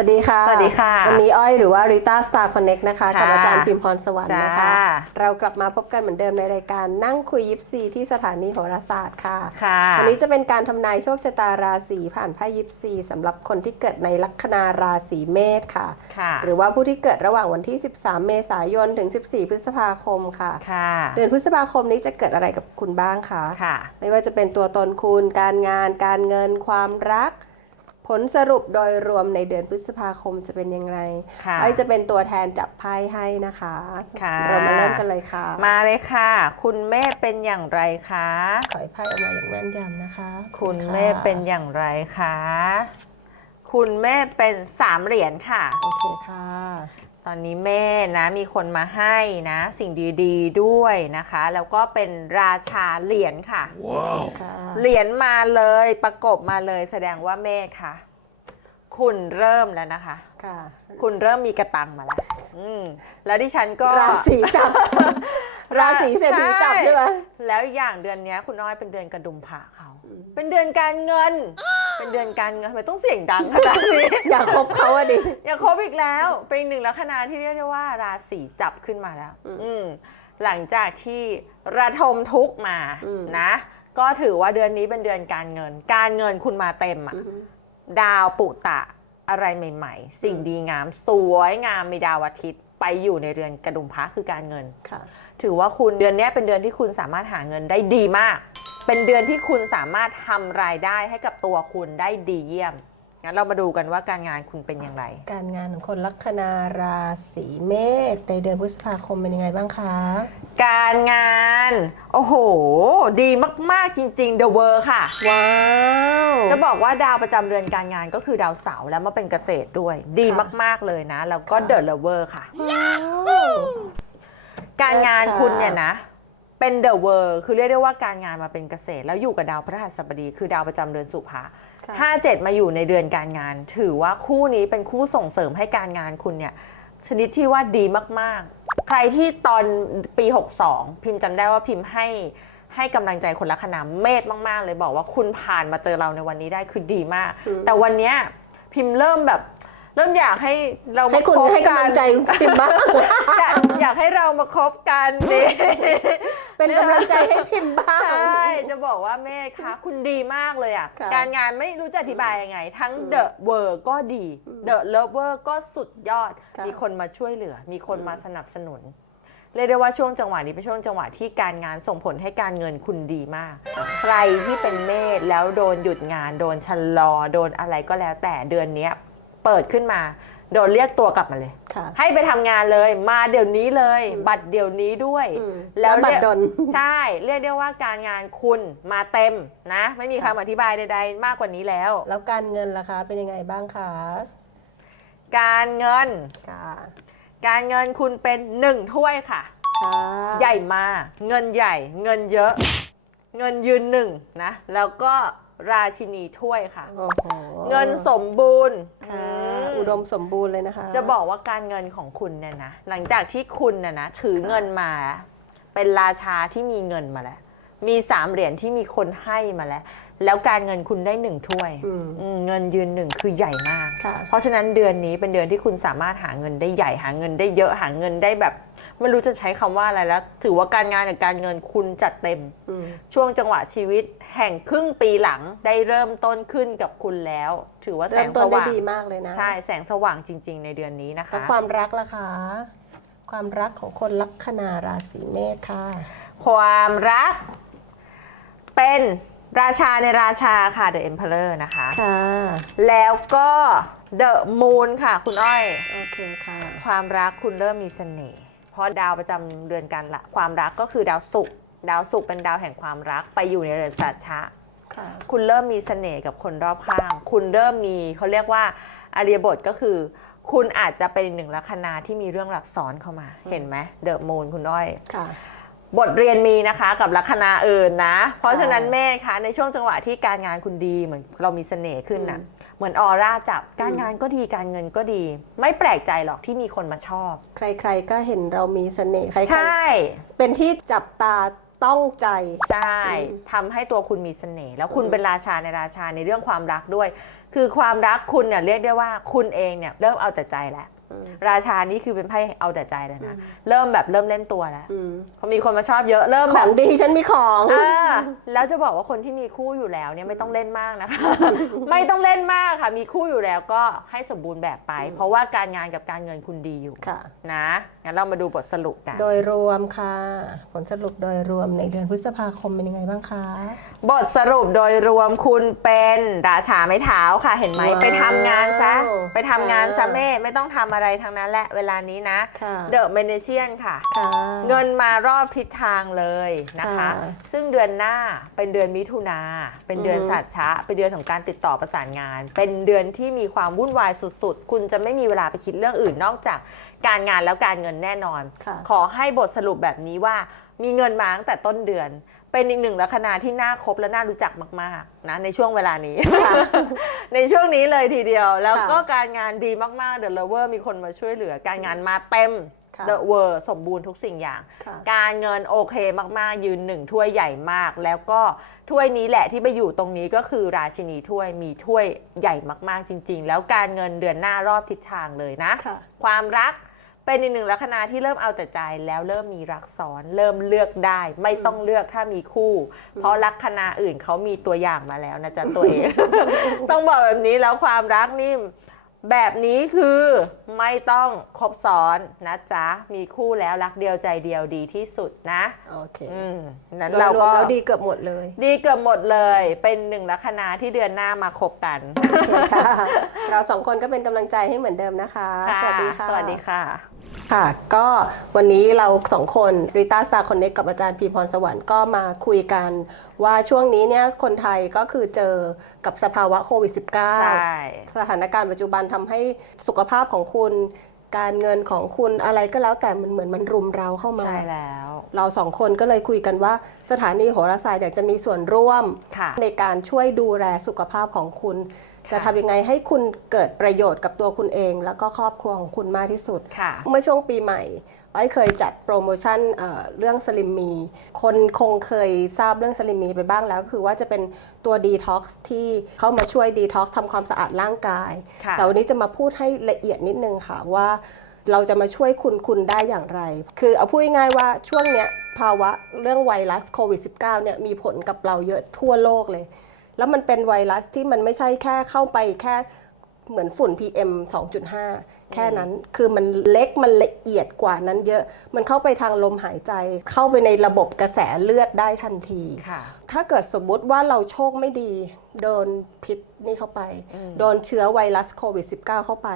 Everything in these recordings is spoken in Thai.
สวัสดีค่ะ สวัสดีค่ะ วันนี้อ้อยหรือว่า Rita Star Connect นะคะค่ะกับอาจารย์พิมพรสวรรค์นะคะจ้าเรากลับมาพบกันเหมือนเดิมในรายการนั่งคุยยิปซีที่สถานีโหราศาสตร์ค่ะค่ะวันนี้จะเป็นการทำนายโชคชะตาราศีผ่านไพ่ยิปซีสำหรับคนที่เกิดในลัคนาราศีเมษค่ะค่ะ หรือว่าผู้ที่เกิดระหว่างวันที่ 13 เมษายนถึง 14 พฤษภาคมค่ะค่ะ เดือนพฤษภาคมนี้จะเกิดอะไรกับคุณบ้างคะค่ะ ไม่ว่าจะเป็นตัวตนคุณ การงาน การเงิน ความรัก ผลสรุปโดยรวมในเดือนพฤษภาคมจะเป็นอย่างไรค่ะไอ้จะเป็นตัวแทนจับไพ่ให้นะคะค่ะเรามาเริ่มกันเลยค่ะ มาเลยค่ะ คุณเมฆเป็นอย่างไรคะขอให้ไพ่ออกมาอย่างแม่นยำนะคะ คุณะเมฆเป็นอย่างไรคะคุณเมฆเป็นสามเหรียญค่ะ โอเคค่ะ ตอนนี้เมฆนะมีคนมาให้นะ สิ่งดีๆด้วยนะคะ แล้วก็เป็นราชาเหรียญค่ะค่ะเหรียญมาเลยประกบมาเลยแสดงว่าเมฆค่ะ คุณเริ่มแล้วนะคะ ค่ะ คุณเริ่มมีกระตังมาแล้วอืมแล้วดิฉันก็ ราศีจับ ราศีเศรษฐีจับใช่ไหม แล้วอย่างเดือนเนี้ยคุณน้อยเป็นเดือนกระดุมผาเขาอืมเป็นเดือนการเงิน เป็นเดือนการเงินทำไมต้องเสียงดังขนาดนี้ อยากคบเขาอะดิ อย่าครบอีกแล้ว เป็นอีกหนึ่งลัคนาที่เรียกได้ว่าราศีจับขึ้นมาแล้วอืมอืมหลังจากที่ระทมทุกข์มาอืม นะ ก็ถือว่าเดือนนี้เป็นเดือนการเงิน การเงินคุณมาเต็มอะอือฮึดาวปุตะอะไรใหม่ๆ สิ่งอืมดีงาม สวยงามมีดาวอาทิตย์ไปอยู่ในเรือนกระดุมพระคือการเงิน ค่ะ ถือว่าคุณเดือนเนี้ยเป็นเดือนที่คุณสามารถหาเงินได้ดีมาก เป็นเดือนที่คุณสามารถทำรายได้ให้กับตัวคุณได้ดีเยี่ยม งั้นเรามาดูกันว่าการงานคุณเป็นอย่างไร การงานของคนลัคนาราศีเมษในเดือนพฤษภาคมเป็นยังไงบ้างคะ การงาน โอ้โห ดีมาก ๆ จริง ๆ The World ค่ะ ว้าว จะบอกว่าดาวประจำเรือนการงานก็คือดาวเสาร์แล้วมาเป็นเกษตรด้วย ดีค่ะมาก ๆ เลยนะ แล้วก็ ค่ะ The Lover ค่ะ ว้าว การงานค่ะคุณเนี่ยนะ เป็นเดอะเวิร์คือเรียกได้ว่าการงานมาเป็นเกษตร แล้วอยู่กับดาวพฤหัสบดี คือดาวประจำเดือนสุภาค่ะห้าเจ็ดมาอยู่ในเดือนการงาน ถือว่าคู่นี้เป็นคู่ส่งเสริมให้การงานคุณเนี่ยชนิดที่ว่าดีมากๆ ใครที่ตอนปี 62 พิมพ์จำได้ว่าพิมพ์ให้ให้กำลังใจคนลัคนาเมษมาก ๆ เลยบอกว่าคุณผ่านมาเจอเราในวันนี้ได้คือดีมากอืมแต่วันเนี้ยพิมพ์เริ่มแบบ เริ่มอยากให้เราให้มาคุณคบให้กำลังใจพิมพ์บ้างอยากอยากให้เรามาคบกันนี่เป็นกำลังใจให้พิมพ์บ้างใช่จะบอกว่าเมฆคะคุณดีมากเลยอะค่ะการงานไม่รู้จะอธิบายยังไง ทั้งอืม The w o r ก็ดีอืม The Lover ก็สุดยอดค่ะมีคนมาช่วยเหลือ มีคนอืมมาสนับสนุนเรียกได้ว่าช่วงจังหวะนี้เป็นช่วงจังหวะที่การงานส่งผลให้การเงินคุณดีมาก ใครที่เป็นเมษแล้วโดนหยุดงาน โดนชะลอ โดนอะไรก็แล้วแต่เดือนเนี้ย เปิดขึ้นมา โดนเรียกตัวกลับมาเลย ค่ะ ให้ไปทำงานเลยมาเดี๋ยวนี้เลย อืม บัตรเดี๋ยวนี้ด้วย อืมแล้แล้ววบัตเรียรกดน ใช่ เรียกได้ว่าการงานคุณมาเต็มนะ ไม่มีค่ะคำอธิบายใดๆ มากกว่านี้แล้ว แล้วการเงินล่ะคะ เป็นยังไงบ้างคะการเงิน ค่ะการเงินคุณเป็นหนึ่งถ้วยค่ะ ค่ะใหญ่มากเงินใหญ่ เงินเยอะ เงินยืนหนึ่งนะ แล้วก็ ราชินีถ้วยค่ะ โอ้โหเงินสมบูรณ์ค่ะมอุดมสมบูรณ์เลยนะคะ จะบอกว่าการเงินของคุณเนี่ยนะ หลังจากที่คุณน่ะนะถือเงินมา เป็นราชาที่มีเงินมาแล้ว มีสามเหรียญที่มีคนให้มาแล้ว แล้วการเงินคุณได้หนึ่งถ้วยอืม อืมเงินยืนหนึ่งคือใหญ่มาก ค่ะ เพราะฉะนั้นเดือนนี้เป็นเดือนที่คุณสามารถหาเงินได้ใหญ่หาเงินได้เยอะหาเงินได้แบบไม่รู้จะใช้คำว่าอะไรแล้ว ถือว่าการงานกับการเงินคุณจัดเต็ม อืม ช่วงจังหวะชีวิตแห่งครึ่งปีหลังได้เริ่มต้นขึ้นกับคุณแล้ว ถือว่าแสเริ่งมต้สนได้ว่างดีมากเลยนะใช่แสงสว่างจริง ๆ ในเดือนนี้นะแล้วคะ ความรักล่ะคะ ความรักของคนลัคนาราศีเมษค่ะ ความรักเป็น ราชาในราชาค่ะ The Emperor นะคะ ค่ะ แล้วก็ The Moon ค่ะ คุณอ้อย โอเคค่ะ ความรักคุณเริ่มมีเสน่ห์เพราะดาวประจำเดือนกันละความรักก็คือดาวศุกร์ดาวศุกร์เป็นดาวแห่งความรักไปอยู่ในเรือนสัตชะค่ะ คุณเริ่มมีเสน่ห์กับคนรอบข้าง คุณเริ่มมีเขาเรียกว่าอารียบทก็คือ คุณอาจจะเป็นอีกหนึ่งลัคนาที่มีเรื่องหลักซ้อนเข้ามา เห็นไหมเดอะมูนคุณอ้อย ค่ะ บทเรียนมีนะคะกับลัคนาอื่นนะ เพราะฉะนั้นค่ะเมฆคะในช่วงจังหวะที่การงานคุณดีเหมือนเรามีเสน่ห์ขึ้นนะอืมเหมือนออร่าจับการอืมงานก็ดีการเงินก็ดี ไม่แปลกใจหรอกที่มีคนมาชอบ ใครๆก็เห็นเรามีเสน่ห์ใครใช่ๆเป็นที่จับตาต้องใจ ใช่ทำให้ตัวคุณมีเสน่ห์แล้วคุณอืมเป็นราชาในราชาในเรื่องความรักด้วย คือความรักคุณเนี่ยเรียกได้ว่าคุณเองเนี่ยเริ่มเอาแต่ใจแล้วอืม ราชานี่คือเป็นไพ่เอาแต่ใจแล้วนะอืมเริ่มแบบเริ่มเล่นตัวแล้วอืมพอมีคนมาชอบเยอะเริ่มขแบองบดีฉันมีของเออแล้วจะบอกว่าคนที่มีคู่อยู่แล้วเนี่ยไม่ต้องเล่นมากนะคะ ไม่ต้องเล่นมากค่ะ มีคู่อยู่แล้วก็ให้สมบูรณ์แบบไปอืมเพราะว่าการงานกับการเงินคุณดีอยู่ค่ะนะงั้นเรามาดูบทสรุปกัน โดยรวมค่ะ ผลสรุปโดยรวมในเดือนพฤษภาคมเป็นยังไงบ้างคะบทสรุปโดยรวมคุณเป็นราชาไม้เท้าค่ะ เห็นไหมว้าวไปทำงานซะไปทำงานซะค่ะเม่ไม่ต้องทำอะไรทั้งนั้นแหละเวลานี้นะค่ะเดอะเมเนเชียนค่ะค่ะ เงินมารอบทิศทางเลยนะคะค่ะซึ่งเดือนหน้าเป็นเดือนมิถุนา เป็นเดือนอือฮึสัตว์ชะ เป็นเดือนของการติดต่อประสานงาน เป็นเดือนที่มีความวุ่นวายสุดๆ คุณจะไม่มีเวลาไปคิดเรื่องอื่นนอกจากการงานแล้วการเงินแน่นอนค่ะขอให้บทสรุปแบบนี้ว่ามีเงินมาตั้งแต่ต้นเดือน เป็นอีกหนึ่งลัคนาที่น่าคบและน่ารู้จักมากๆนะในช่วงเวลานี้ค่ะในช่วงนี้เลยทีเดียว แล้วค่ะก็การงานดีมากๆ The Lover มีคนมาช่วยเหลือ การงานมาเต็มค่ะ The World สมบูรณ์ทุกสิ่งอย่างค่ะการเงินโอเคมากๆ ยืนหนึ่งถ้วยใหญ่มาก แล้วก็ถ้วยนี้แหละที่ไปอยู่ตรงนี้ก็คือราชินีถ้วยมีถ้วยใหญ่มากๆจริง ๆ แล้วการเงินเดือนหน้ารอบทิศทางเลยนะค่ะความรัก เป็นอีกหนึ่งลัคนาที่เริ่มเอาแต่ใจแล้วเริ่มมีรักซ้อน เริ่มเลือกได้ ไม่ต้องเลือกถ้ามีคู่ เพราะลัคนาอื่นเขามีตัวอย่างมาแล้วนะจ๊ะตัวเอง ต้องบอกแบบนี้แล้วความรักนี่แบบนี้คือไม่ต้องคบซ้อนนะจ๊ะ มีคู่แล้วรักเดียวใจเดียวดีที่สุดนะโอเคอืมนั้นโดยเรารวมก็แล้วดีเกือบหมดเลย ดีเกือบหมดเลย เป็นหนึ่งลัคนาที่เดือนหน้ามาคบกันโอเคค่ะเราสองคนก็เป็นกำลังใจให้เหมือนเดิมนะคะ สวัสดีค่ะ สวัสดีค่ะ ค่ะ ก็วันนี้เราสองคนริต้าสตาร์คอนเนคกับอาจารย์พีพรสวรรค์ก็มาคุยกัน ว่าช่วงนี้เนี่ยคนไทยก็คือเจอกับสภาวะโควิดใช่ -19 สถานการณ์ปัจจุบันทำให้สุขภาพของคุณ การเงินของคุณอะไรก็แล้วแต่มันเหมือนมันรุมเราเข้ามา ใช่แล้ว เราสองคนก็เลยคุยกันว่า สถานีโหราศาสตร์อยากจะมีส่วนร่วมค่ะในการช่วยดูแลสุขภาพของคุณ จะค่ะทำยังไงให้คุณเกิดประโยชน์กับตัวคุณเอง แล้วก็ครอบครัวของคุณมากที่สุดค่ะเมื่อช่วงปีใหม่อ้อยเคยจัดโปรโมชั่นเอ่อเรื่องสลิมมี คนคงเคยทราบเรื่องสลิมมีไปบ้างแล้วคือว่าจะเป็นตัวดีท็อกซ์ที่เข้ามาช่วยดีท็อกซ์ทำความสะอาดร่างกายค่ะแต่วันนี้จะมาพูดให้ละเอียดนิดนึงค่ะว่าเราจะมาช่วยคุณคุณได้อย่างไร คือเอาพูดง่ายๆว่าช่วงเนี้ยภาวะเรื่องไวรัสโควิด -19 เนี่ยมีผลกับเราเยอะทั่วโลกเลย แล้วมันเป็นไวรัสที่มันไม่ใช่แค่เข้าไปแค่เหมือนฝุ่น PM 2.5 แค่นั้นคือมันเล็กมันละเอียดกว่านั้นเยอะ มันเข้าไปทางลมหายใจ เข้าไปในระบบกระแสเลือดได้ทันทีค่ะถ้าเกิดสมมุติว่าเราโชคไม่ดี โดนพิษนี่เข้าไปอืมโดนเชื้อไวรัสโควิด -19 เข้าไป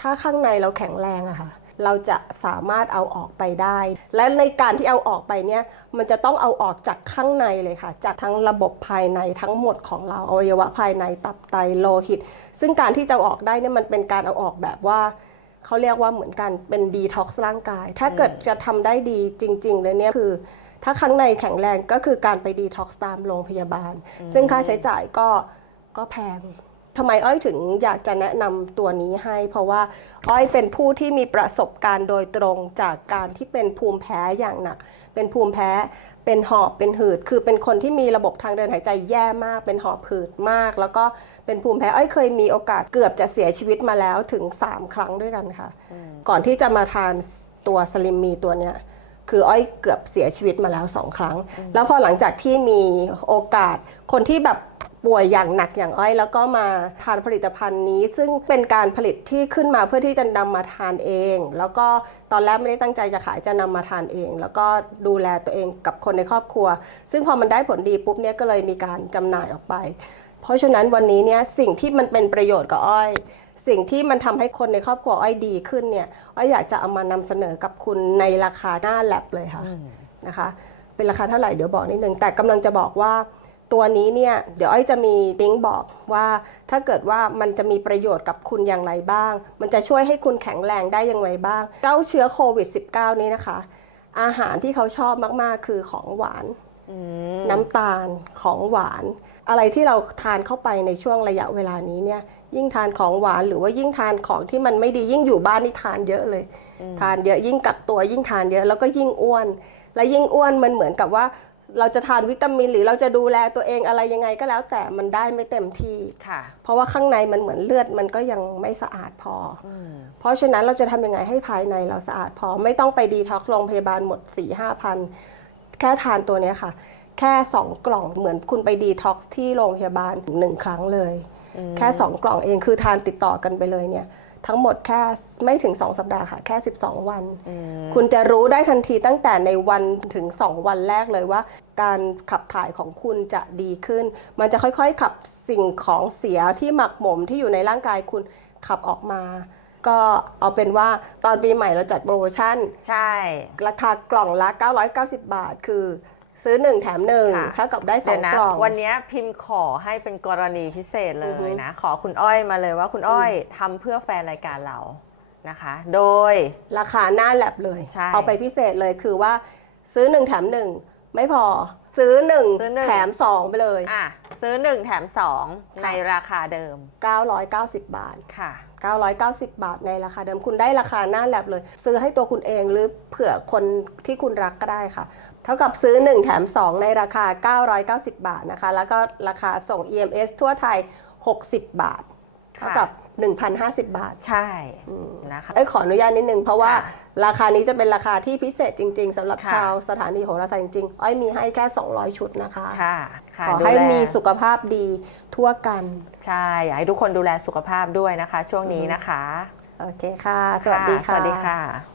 ถ้าข้างในเราแข็งแรงอะค่ะ เราจะสามารถเอาออกไปได้ และในการที่เอาออกไปเนี่ยมันจะต้องเอาออกจากข้างในเลยค่ะ จากทั้งระบบภายในทั้งหมดของเราอวัยวะภายในตับไตโลหิต ซึ่งการที่จะเอาออกได้เนี่ยมันเป็นการเอาออกแบบว่าเขาเรียกว่าเหมือนกันเป็นดีท็อกซ์ร่างกาย ถ้าเกิดจะทำได้ดีจริง ๆ เลยเนี่ยคือ ถ้าข้างในแข็งแรงก็คือการไปดีท็อกซ์ตามโรงพยาบาล ซึ่งค่าใช้จ่ายก็ก็แพง ทำไมอ้อยถึงอยากจะแนะนำตัวนี้ให้ เพราะว่าอ้อยเป็นผู้ที่มีประสบการณ์โดยตรงจากการที่เป็นภูมิแพ้อย่างหนัก เป็นภูมิแพ้ เป็นหอบเป็นหืด คือเป็นคนที่มีระบบทางเดินหายใจแย่มาก เป็นหอบหืดมาก แล้วก็เป็นภูมิแพ้อ้อยเคยมีโอกาสเกือบจะเสียชีวิตมาแล้วถึง 3 ครั้งด้วยกันค่ะ ก่อนที่จะมาทานตัวสลิมมีตัวเนี้ยคืออ้อยเกือบเสียชีวิตมาแล้วสองครั้ง แล้วพอหลังจากที่มีโอกาสคนที่แบบ ป่วยอย่างหนักอย่างอ้อย แล้วก็มาทานผลิตภัณฑ์นี้ ซึ่งเป็นการผลิตที่ขึ้นมาเพื่อที่จะนำมาทานเอง แล้วก็ตอนแรกไม่ได้ตั้งใจจะขายจะนำมาทานเอง แล้วก็ดูแลตัวเองกับคนในครอบครัว ซึ่งพอมันได้ผลดีปุ๊บเนี่ยก็เลยมีการจำหน่ายออกไป เพราะฉะนั้นวันนี้เนี่ยสิ่งที่มันเป็นประโยชน์กับอ้อยสิ่งที่มันทำให้คนในครอบครัวอ้อยดีขึ้นเนี่ยอ้อยอยากจะเอามานำเสนอกับคุณในราคาหน้าแลบเลยค่ะนะคะ เป็นราคาเท่าไหร่เดี๋ยวบอกนิดนึงแต่กำลังจะบอกว่า ตัวนี้เนี่ยเดี๋ยวอ้อยจะมีลิงก์บอกว่าถ้าเกิดว่ามันจะมีประโยชน์กับคุณอย่างไรบ้าง มันจะช่วยให้คุณแข็งแรงได้อย่างไรบ้างเจ้าเชื้อโควิด -19 นี้นะคะ อาหารที่เขาชอบมากๆ คือของหวานอืมน้ำตาลของหวาน อะไรที่เราทานเข้าไปในช่วงระยะเวลานี้เนี่ย ยิ่งทานของหวานหรือว่ายิ่งทานของที่มันไม่ดียิ่งอยู่บ้านนี่ทานเยอะเลย ทานเยอะยิ่งกักตัวยิ่งทานเยอะแล้วก็ยิ่งอ้วน และยิ่งอ้วนมันเหมือนกับว่า เราจะทานวิตามินหรือเราจะดูแลตัวเองอะไรยังไงก็แล้วแต่มันได้ไม่เต็มที่ค่ะ เพราะว่าข้างในมันเหมือนเลือดมันก็ยังไม่สะอาดพอออืมเพราะฉะนั้นเราจะทำยังไงให้ภายในเราสะอาดพอไม่ต้องไปดีท็อกซ์โรงพยาบาลหมด4ี่ห้าพันแค่ทานตัวเนี้ยค่ะ แค่ 2 กล่องเหมือนคุณไปดีท็อกซ์ที่โรงพยาบาลหนึ่งครั้งเลย แค่ 2 กล่องเองคือทานติดต่อกันไปเลยเนี่ย ทั้งหมดแค่ไม่ถึง 2 สัปดาห์ค่ะ แค่ 12 วัน คุณจะรู้ได้ทันทีตั้งแต่ในวันถึง 2 วันแรกเลยว่า การขับถ่ายของคุณจะดีขึ้น มันจะค่อยๆขับสิ่งของเสียที่หมักหมมที่อยู่ในร่างกายคุณขับออกมา ก็เอาเป็นว่าตอนปีใหม่เราจัดโปรโมชั่น ใช่ ราคากล่องละ 990 บาท คือ ซื้อ1แถม1ค่ะ เท่ากับได้เดี๋ยวนะ2กล่อง วันนี้พิมพ์ขอให้เป็นกรณีพิเศษเลอือฮึยนะ ขอคุณอ้อยมาเลยว่าคุณอ้อยทำเพื่อแฟนรายการเรานะคะ โดย ราคาหน้าแลบเลย ใช่เอาไปพิเศษเลยคือว่าซื้อ1แถม1ไม่พอซื้อซื้อหนึ่ง1แถม2ไปเลย อะซื้อ 1 แถม 2 ในราคาเดิม 990 บาท ค่ะ 990 บาทในราคาเดิมคุณได้ราคาหน้าแลบเลย ซื้อให้ตัวคุณเองหรือเผื่อคนที่คุณรักก็ได้ค่ะ เท่ากับซื้อ 1 แถม 2 ในราคา 990 บาทนะคะ แล้วก็ราคาส่ง EMS ทั่วไทย 60 บาท เท่ากับ 1,050 บาทใช่อืมนะคะเอ้ยขออนุญาตนิดนึง เพราะว่าค่ะราคานี้จะเป็นราคาที่พิเศษจริง ๆสำหรับค่ะชาวสถานีโหราศาสตร์จริงๆอ้อยมีให้แค่ 200 ชุดนะคะค่ะค่ะขอดูให้แลมีสุขภาพดีทั่วกัน ใช่อยากให้ทุกคนดูแลสุขภาพด้วยนะคะ ช่วงนี้นะคะ โอเคค่ะ สวัสดีสค่ะวัสดีค่ะ